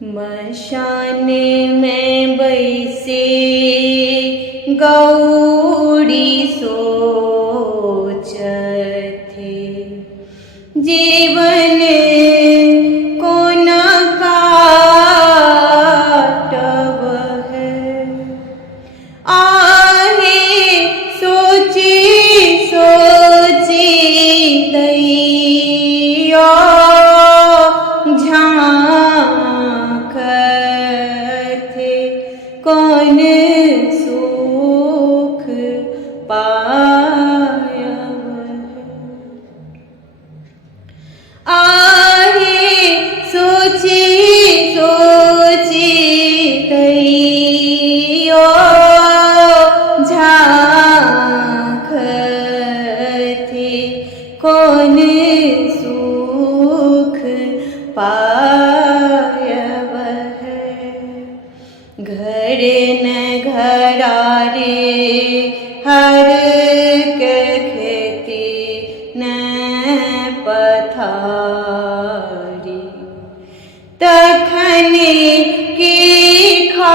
मशान में बैसे गौरी सोचथे जीवन को न काटब है। आहे सोची सोची दैया झांकथे कौन सुख पायब है। आहे सोची सोची दैया झांकथे कौन सुख पायब है। घर न घरारे हर खेती न पथारी तखने की खायब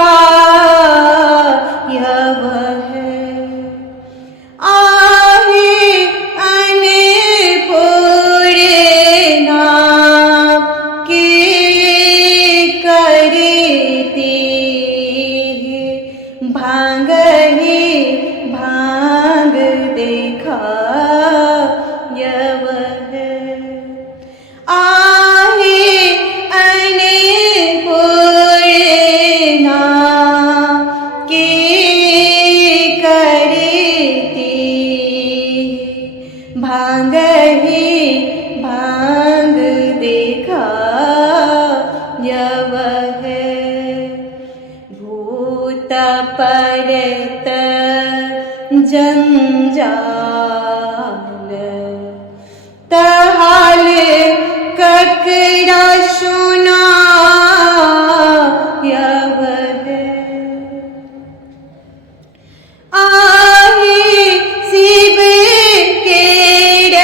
है। आहे अन्नपूर्णा के करती भांग ही भांग देखायब है। आहे अन्नपूर्णा के करती भांग ही भांग देखायब है। भूत परत जंजाल तहाल ककरा सुनायब है। आहे शिव केर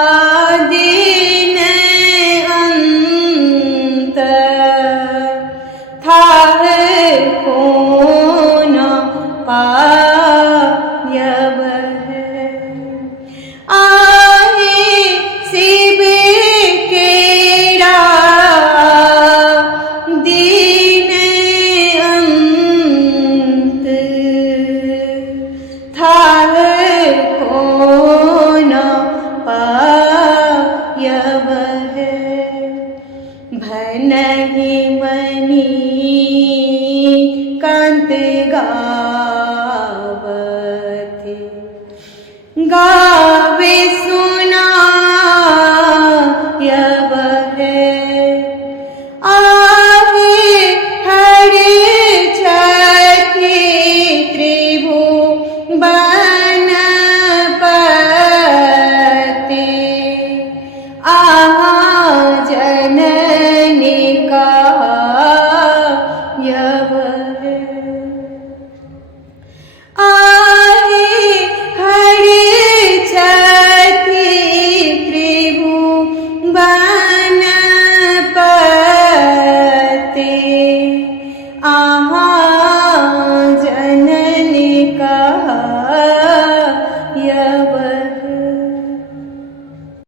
आदिन अंत थाह को न पायब है। आहे शिव केरा दीन अंत थाह को न पायब है। भनहि मणि कांत गावथे गावे सुनायब है। आहे हर छठी त्रिभुवन पते आहा